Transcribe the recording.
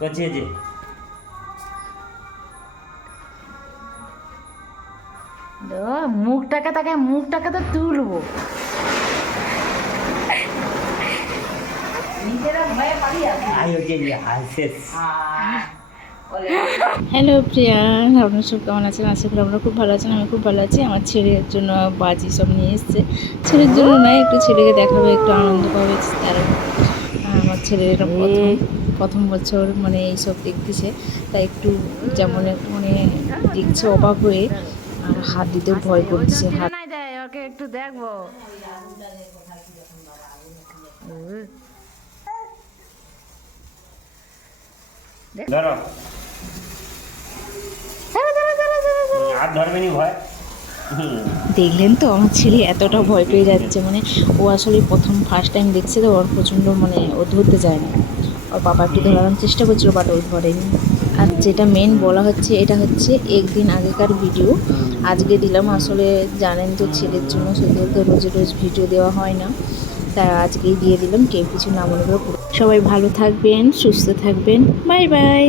করছে যে মুখটাকে তো তুলবো। নিজেরা ভয়ে পালিয়ে আসে। আই হচ্ছে শেষ। হ্যালো প্রিয়ান, আপনার সব কেমন আছেন? আশা করি আমরা খুব ভালো আছেন। আমি খুব ভালো আছি। আমার ছেলের জন্য বাজি সব নিয়ে এসছে। ছেলের জন্য নয়, একটু ছেলেকে দেখাবে, একটু আনন্দ পাবে তার। আমার ছেলের এটা প্রথম বছর মানে এইসব দেখতেছে, তাই একটু যেমন একটু মানে দেখছে অবাক হয়ে, আর হাত দিতেও ভয় করছে। হাত নাই দেয়, ওকে একটু দেখবো। ধরো আর ধরবে নি ভয়। দেখলেন তো আমার ছেলে এতটা ভয় পেয়ে যাচ্ছে, মানে ও আসলে প্রথম ফার্স্ট টাইম দেখছে তো, ওর প্রচণ্ড মানে ও ধরতে যায় না। ওর বাবা একটু ধরানোর চেষ্টা করছিল, বাট ও ধরেনি। আর যেটা মেন বলা হচ্ছে, এটা হচ্ছে একদিন আগেকার ভিডিও, আজকে দিলাম। আসলে জানেন তো ছেলের জন্য শুধু তো রোজ রোজ ভিডিও দেওয়া হয় না, তাই আজকেই দিয়ে দিলাম। কেউ কিছু না মনে করে। সবাই ভালো থাকবেন, সুস্থ থাকবেন। Bye bye.